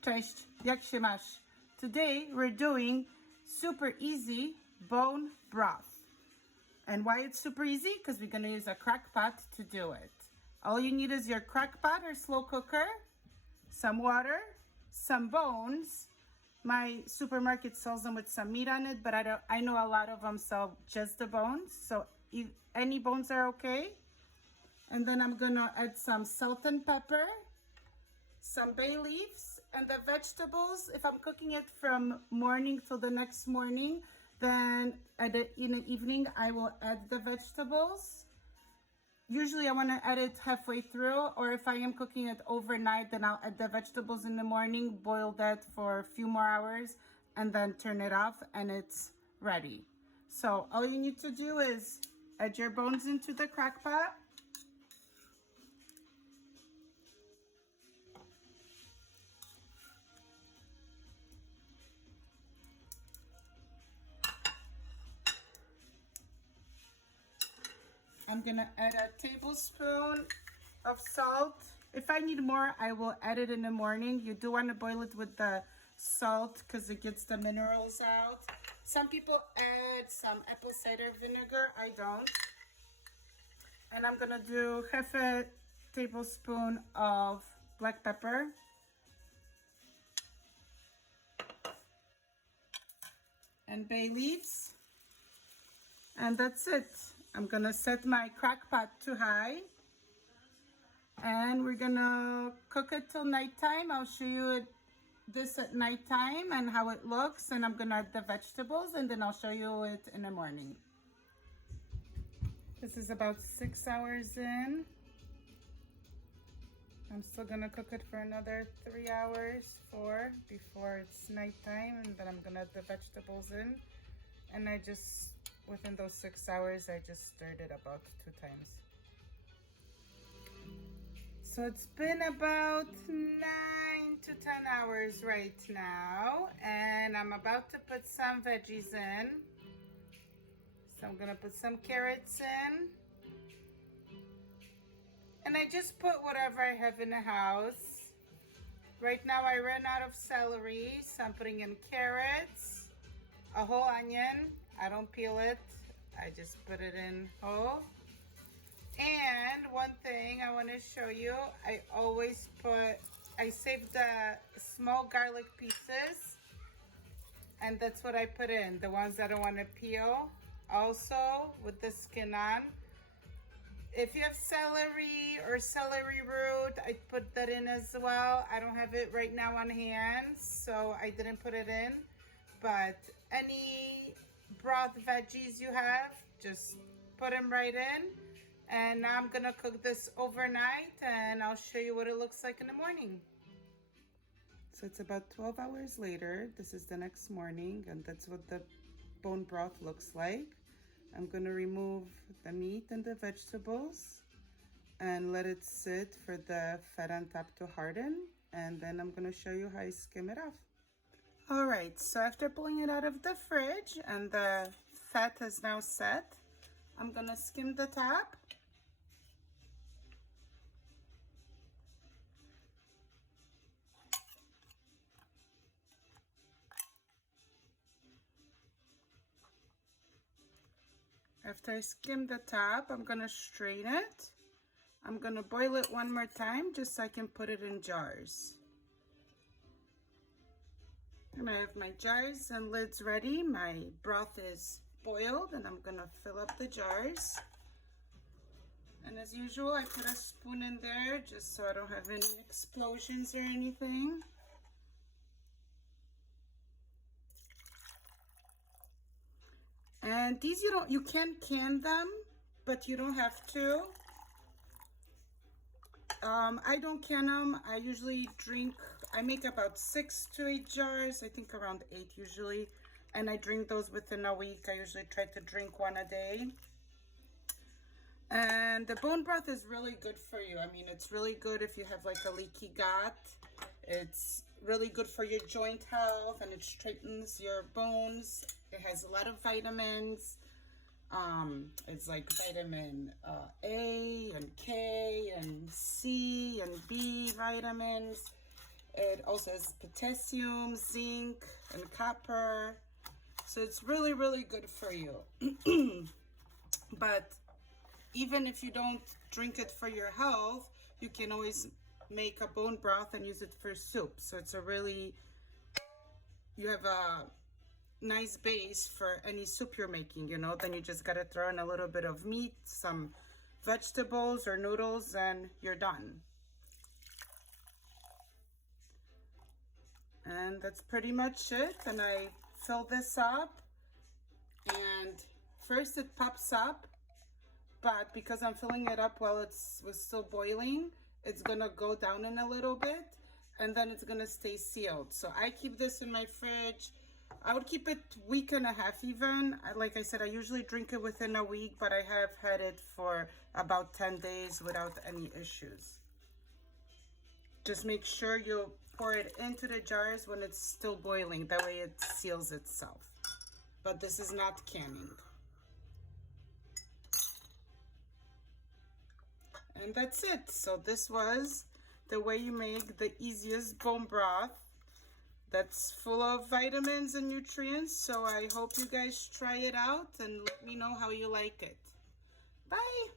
Cześć, jak się masz? Today we're doing super easy bone broth. And why it's super easy? Because we're going to use a crock pot to do it. All you need is your crock pot or slow cooker, some water, some bones. My supermarket sells them with some meat on it, but I know a lot of them sell just the bones. So any bones are okay. And then I'm going to add some salt and pepper, some bay leaves, and the vegetables. If I'm cooking it from morning till the next morning, then in the evening I will add the vegetables. Usually I want to add it halfway through, or if I am cooking it overnight, then I'll add the vegetables in the morning, boil that for a few more hours, and then turn it off and it's ready. So all you need to do is add your bones into the crock pot. I'm gonna add a tablespoon of salt. If I need more, I will add it in the morning. You do want to boil it with the salt because it gets the minerals out. Some people add some apple cider vinegar. I don't. And I'm gonna do half a tablespoon of black pepper. And bay leaves. And that's it. I'm gonna set my crock pot to high and we're gonna cook it till nighttime. I'll show you this at nighttime and how it looks, and I'm gonna add the vegetables and then I'll show you it in the morning. This is about 6 hours in. I'm still gonna cook it for another 3 hours, 4, before it's nighttime, and then I'm gonna add the vegetables in. And within those 6 hours, I just stirred it about 2 times. So it's been about 9 to 10 hours right now, and I'm about to put some veggies in. So I'm gonna put some carrots in. And I just put whatever I have in the house. Right now I ran out of celery, so I'm putting in carrots, a whole onion. I don't peel it, I just put it in whole. And one thing I want to show you, I save the small garlic pieces, and that's what I put in, the ones that I don't want to peel, also with the skin on. If you have celery or celery root, I put that in as well. I don't have it right now on hand, so I didn't put it in, but any broth veggies you have, just put them right in. And now I'm gonna cook this overnight and I'll show you what it looks like in the morning. So it's about 12 hours later. This is the next morning, and that's what the bone broth looks like. I'm gonna remove the meat and the vegetables and let it sit for the fat on top to harden, and then I'm gonna show you how I skim it off. All right, so after pulling it out of the fridge and the fat is now set, I'm gonna skim the top. After I skim the top, I'm gonna strain it. I'm gonna boil it one more time just so I can put it in jars. And I have my jars and lids ready. My broth is boiled and I'm gonna fill up the jars. And as usual, I put a spoon in there just so I don't have any explosions or anything. And these you can can them, but you don't have to. I don't can them. I usually I make about 6 to 8 jars, I think around 8 usually. And I drink those within a week. I usually try to drink one a day. And the bone broth is really good for you. I mean, it's really good if you have like a leaky gut. It's really good for your joint health and it straightens your bones. It has a lot of vitamins. It's like vitamin A and K and C and B vitamins. It also has potassium, zinc, and copper. So it's really, really good for you. But even if you don't drink it for your health, you can always make a bone broth and use it for soup. So it's a really, you have a nice base for any soup you're making, you know. Then you just gotta throw in a little bit of meat, some vegetables or noodles, and you're done. And that's pretty much it. And I fill this up, and first it pops up, but because I'm filling it up while it was still boiling, it's gonna go down in a little bit, and then it's gonna stay sealed. So I keep this in my fridge. I would keep it week and a half even. Like I said, I usually drink it within a week, but I have had it for about 10 days without any issues. Just make sure you pour it into the jars when it's still boiling. That way it seals itself. But this is not canning. And that's it. So this was the way you make the easiest bone broth that's full of vitamins and nutrients. So I hope you guys try it out and let me know how you like it. Bye.